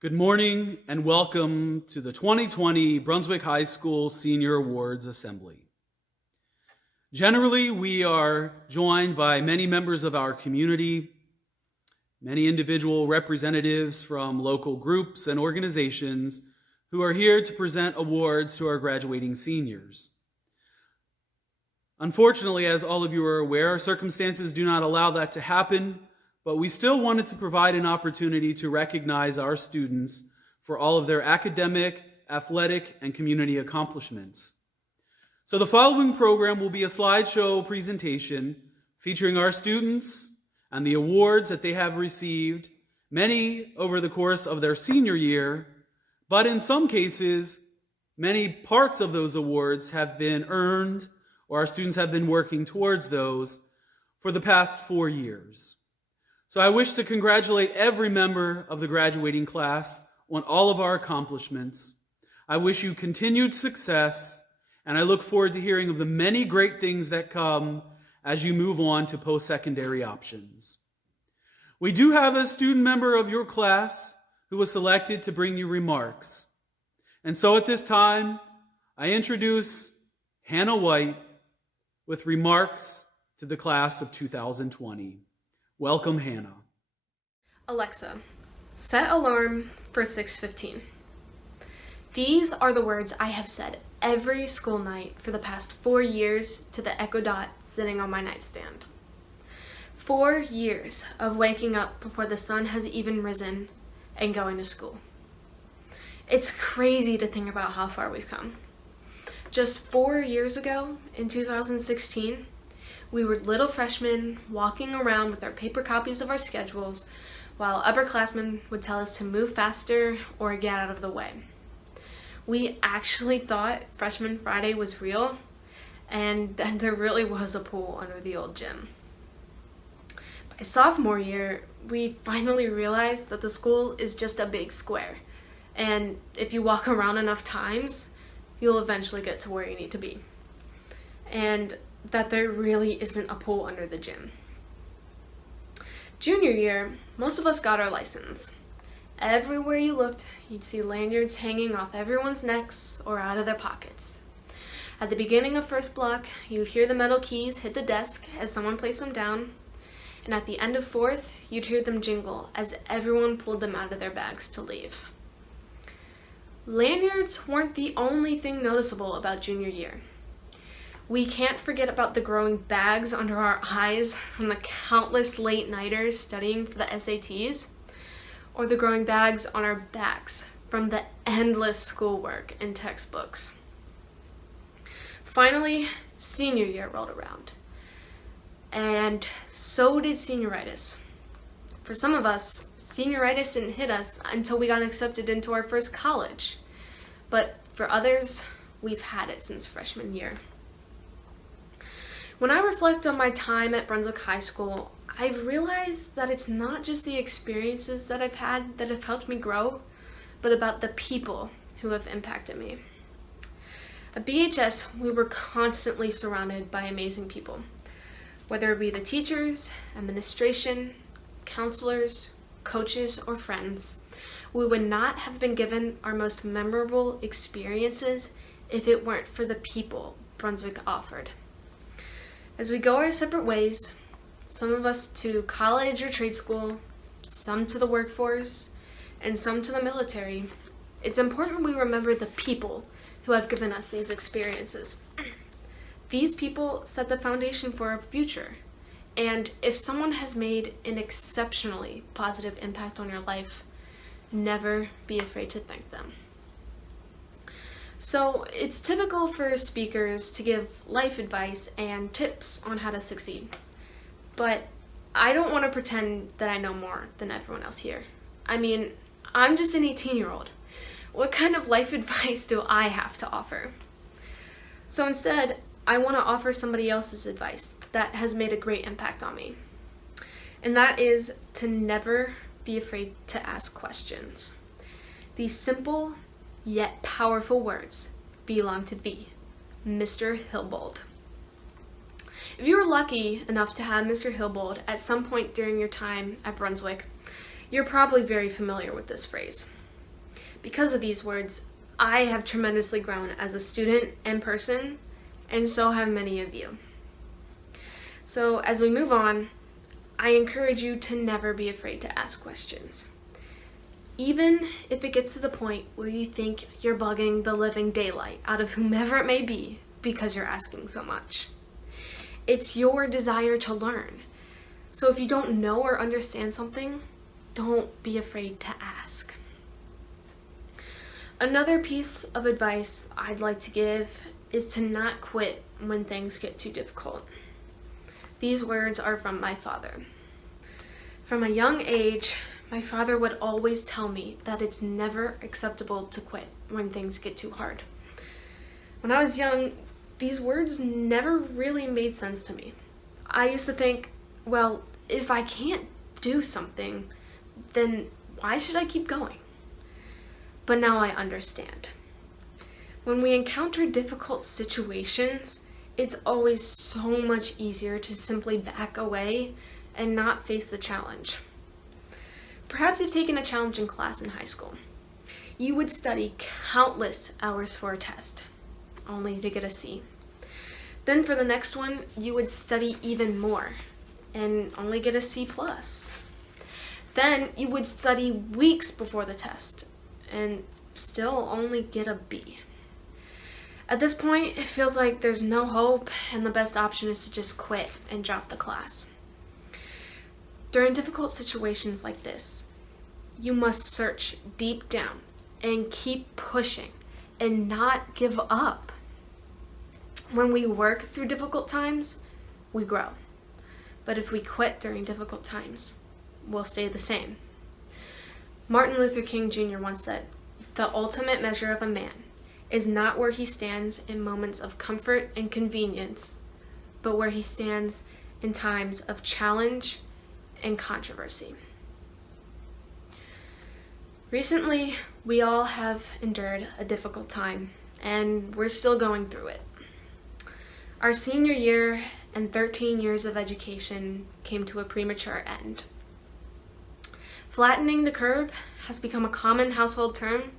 Good morning and welcome to the 2020 Brunswick High School Senior Awards Assembly. Generally, we are joined by many members of our community, many individual representatives from local groups and organizations who are here to present awards to our graduating seniors. Unfortunately, as all of you are aware, our circumstances do not allow that to happen, but we still wanted to provide an opportunity to recognize our students for all of their academic, athletic, and community accomplishments. So the following program will be a slideshow presentation featuring our students and the awards that they have received, many over the course of their senior year, but in some cases, many parts of those awards have been earned or our students have been working towards those for the past 4 years. So I wish to congratulate every member of the graduating class on all of our accomplishments. I wish you continued success, and I look forward to hearing of the many great things that come as you move on to post-secondary options. We do have a student member of your class who was selected to bring you remarks. And so at this time, I introduce Hannah White with remarks to the class of 2020. Welcome, Hannah. Alexa, set alarm for 6:15. These are the words I have said every school night for the past 4 years to the Echo Dot sitting on my nightstand. 4 years of waking up before the sun has even risen and going to school. It's crazy to think about how far we've come. Just 4 years ago, in 2016, we were little freshmen walking around with our paper copies of our schedules while upperclassmen would tell us to move faster or get out of the way. We actually thought Freshman Friday was real and that there really was a pool under the old gym. By sophomore year, we finally realized that the school is just a big square, and if you walk around enough times, you'll eventually get to where you need to be. And that there really isn't a pool under the gym. Junior year, most of us got our license. Everywhere you looked, you'd see lanyards hanging off everyone's necks or out of their pockets. At the beginning of first block, you'd hear the metal keys hit the desk as someone placed them down, and at the end of fourth, you'd hear them jingle as everyone pulled them out of their bags to leave. Lanyards weren't the only thing noticeable about junior year. We can't forget about the growing bags under our eyes from the countless late-nighters studying for the SATs, or the growing bags on our backs from the endless schoolwork and textbooks. Finally, senior year rolled around, and so did senioritis. For some of us, senioritis didn't hit us until we got accepted into our first college, but for others, we've had it since freshman year. When I reflect on my time at Brunswick High School, I've realized that it's not just the experiences that I've had that have helped me grow, but about the people who have impacted me. At BHS, we were constantly surrounded by amazing people, whether it be the teachers, administration, counselors, coaches, or friends. We would not have been given our most memorable experiences if it weren't for the people Brunswick offered. As we go our separate ways, some of us to college or trade school, some to the workforce, and some to the military, it's important we remember the people who have given us these experiences. These people set the foundation for our future, and if someone has made an exceptionally positive impact on your life, never be afraid to thank them. So it's typical for speakers to give life advice and tips on how to succeed. But I don't want to pretend that I know more than everyone else here. I mean, I'm just an 18-year-old. What kind of life advice do I have to offer? So instead, I want to offer somebody else's advice that has made a great impact on me. And that is to never be afraid to ask questions. These simple yet powerful words belong to thee, Mr. Hilbold. If you were lucky enough to have Mr. Hilbold at some point during your time at Brunswick, you're probably very familiar with this phrase. Because of these words, I have tremendously grown as a student and person, and so have many of you. So as we move on, I encourage you to never be afraid to ask questions. Even if it gets to the point where you think you're bugging the living daylight out of whomever it may be because you're asking so much. It's your desire to learn. So if you don't know or understand something, don't be afraid to ask. Another piece of advice I'd like to give is to not quit when things get too difficult. These words are from my father. From a young age, my father would always tell me that it's never acceptable to quit when things get too hard. When I was young, these words never really made sense to me. I used to think, well, if I can't do something, then why should I keep going? But now I understand. When we encounter difficult situations, it's always so much easier to simply back away and not face the challenge. Perhaps you've taken a challenging class in high school. You would study countless hours for a test, only to get a C. Then for the next one, you would study even more and only get a C+. Then you would study weeks before the test and still only get a B. At this point, it feels like there's no hope and the best option is to just quit and drop the class. During difficult situations like this, you must search deep down and keep pushing and not give up. When we work through difficult times, we grow. But if we quit during difficult times, we'll stay the same. Martin Luther King Jr. once said, "The ultimate measure of a man is not where he stands in moments of comfort and convenience, but where he stands in times of challenge and controversy." Recently, we all have endured a difficult time, and we're still going through it. Our senior year and 13 years of education came to a premature end. Flattening the curve has become a common household term,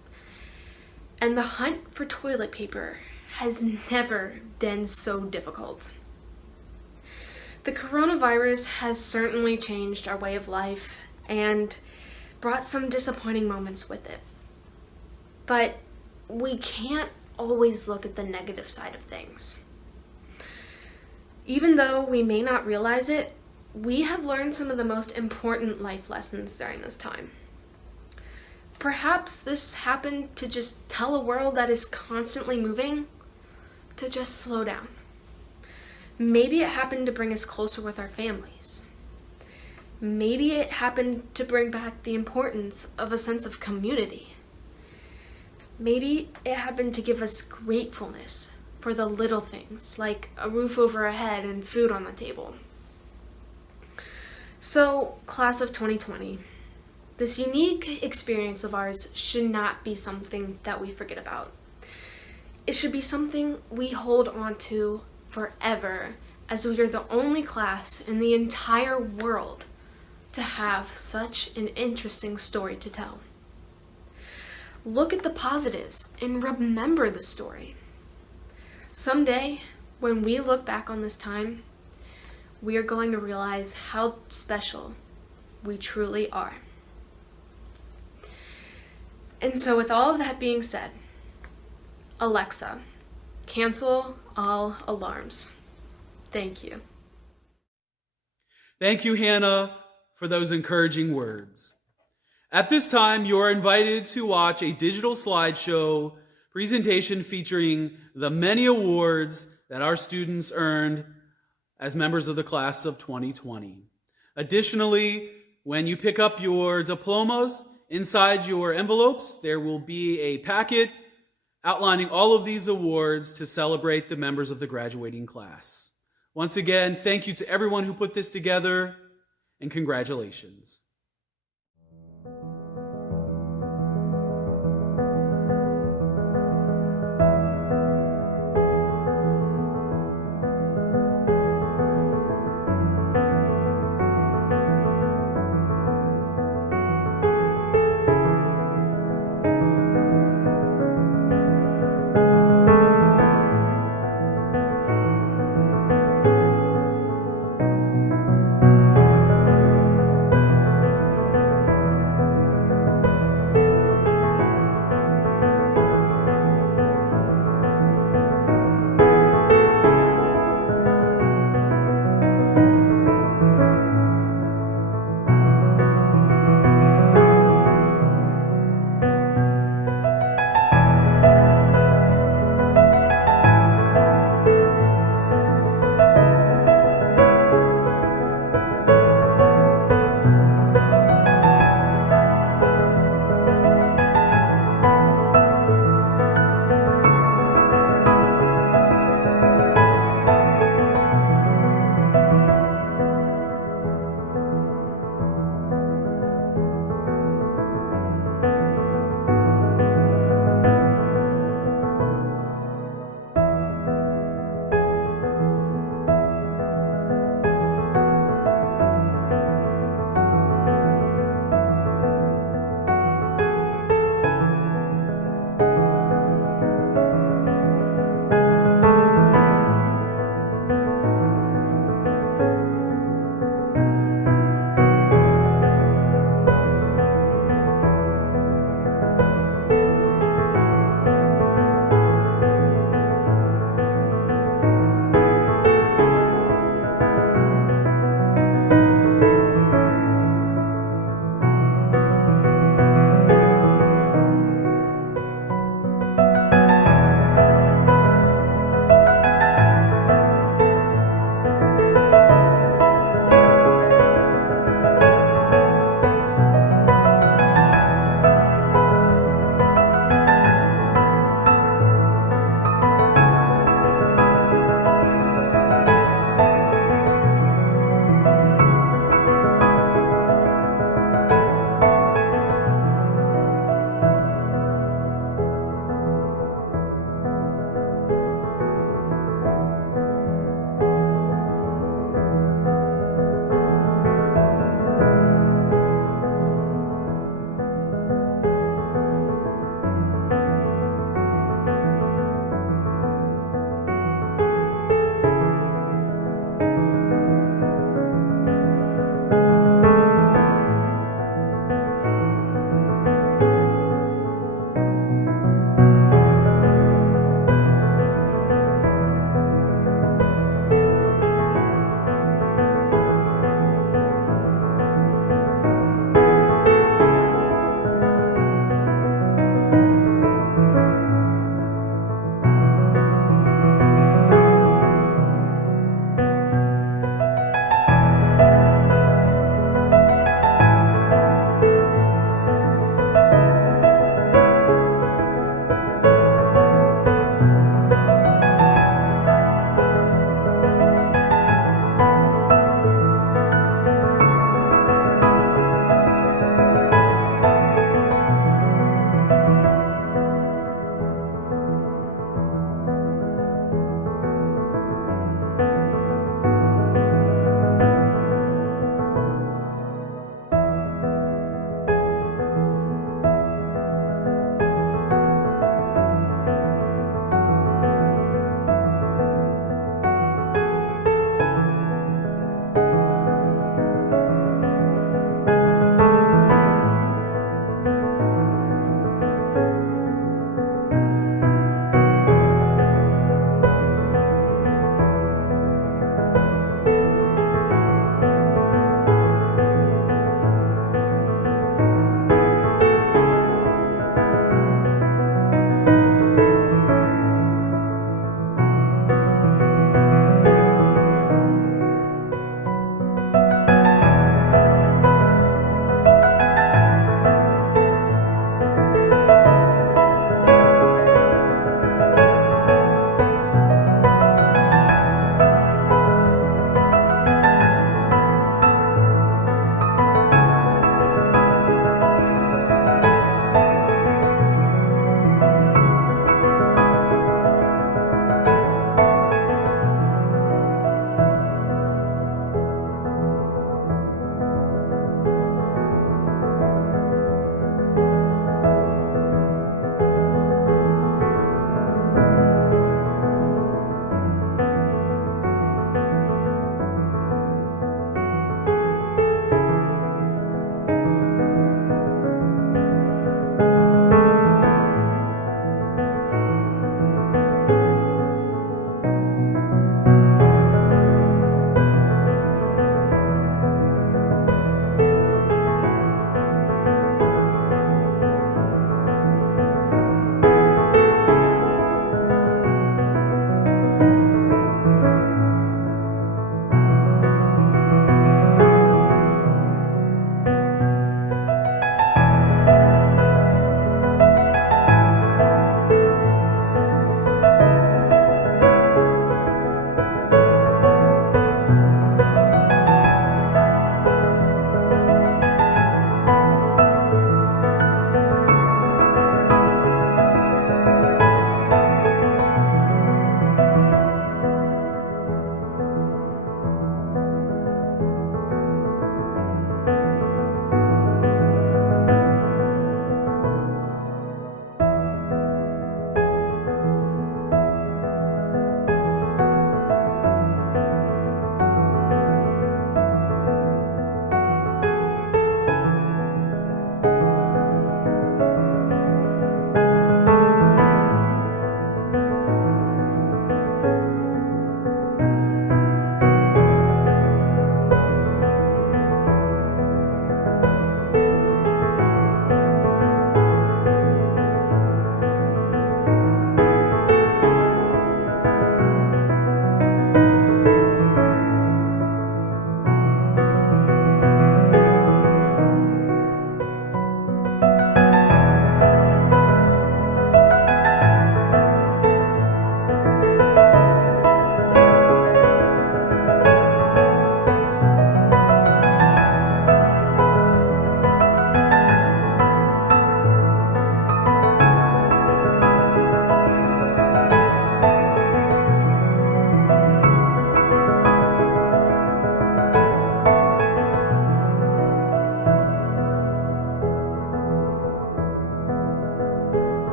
and the hunt for toilet paper has never been so difficult. The coronavirus has certainly changed our way of life and brought some disappointing moments with it. But we can't always look at the negative side of things. Even though we may not realize it, we have learned some of the most important life lessons during this time. Perhaps this happened to just tell a world that is constantly moving to just slow down. Maybe it happened to bring us closer with our families. Maybe it happened to bring back the importance of a sense of community. Maybe it happened to give us gratefulness for the little things, like a roof over our head and food on the table. So, class of 2020, this unique experience of ours should not be something that we forget about. It should be something we hold on to forever, as we are the only class in the entire world to have such an interesting story to tell. Look at the positives and remember the story. Someday, when we look back on this time, we are going to realize how special we truly are. And so with all of that being said, Alexa, cancel all alarms. Thank you. Thank you, Hannah, for those encouraging words. At this time, you are invited to watch a digital slideshow presentation featuring the many awards that our students earned as members of the class of 2020. Additionally, when you pick up your diplomas, inside your envelopes, there will be a packet outlining all of these awards to celebrate the members of the graduating class. Once again, thank you to everyone who put this together, and congratulations.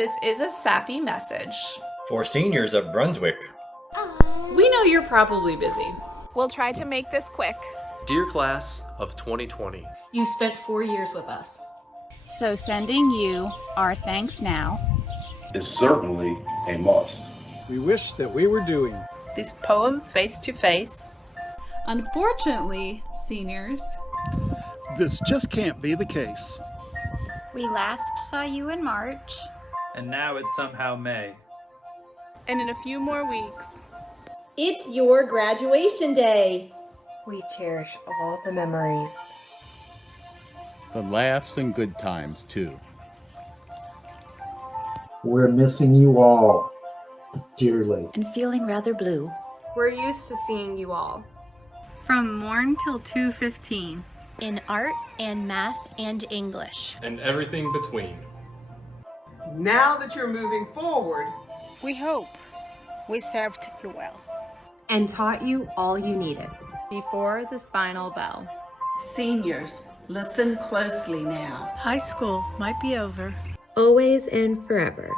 This is a sappy message. For seniors of Brunswick. We know you're probably busy. We'll try to make this quick. Dear class of 2020, You spent 4 years with us. So sending you our thanks now is certainly a must. We wish that we were doing this poem face to face. Unfortunately, seniors, this just can't be the case. we last saw you in March. And now it's somehow May. And in a few more weeks. It's your graduation day. We cherish all the memories. The laughs and good times, too. We're missing you all dearly. And feeling rather blue. We're used to seeing you all. From morn till 2:15. In art and math and English. and everything between. Now that you're moving forward, We hope we served you well. And taught you all you needed. Before the spinal bell. Seniors, listen closely now. high school might be over. Always and forever.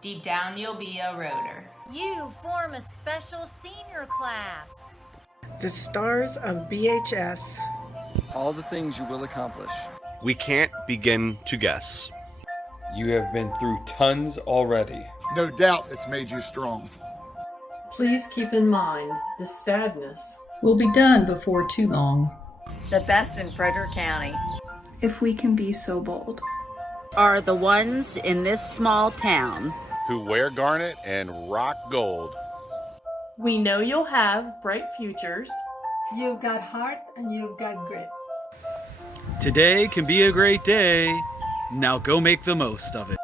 Deep down, you'll be a roader. You form a special senior class. The stars of BHS. All the things you will accomplish. We can't begin to guess. You have been through tons already. No doubt it's made you strong. Please keep in mind the sadness We'll be done before too long. The best in Frederick County. If we can be so bold. Are the ones in this small town who wear garnet and rock gold. We know you'll have bright futures. You've got heart and you've got grit. Today can be a great day. Now go make the most of it.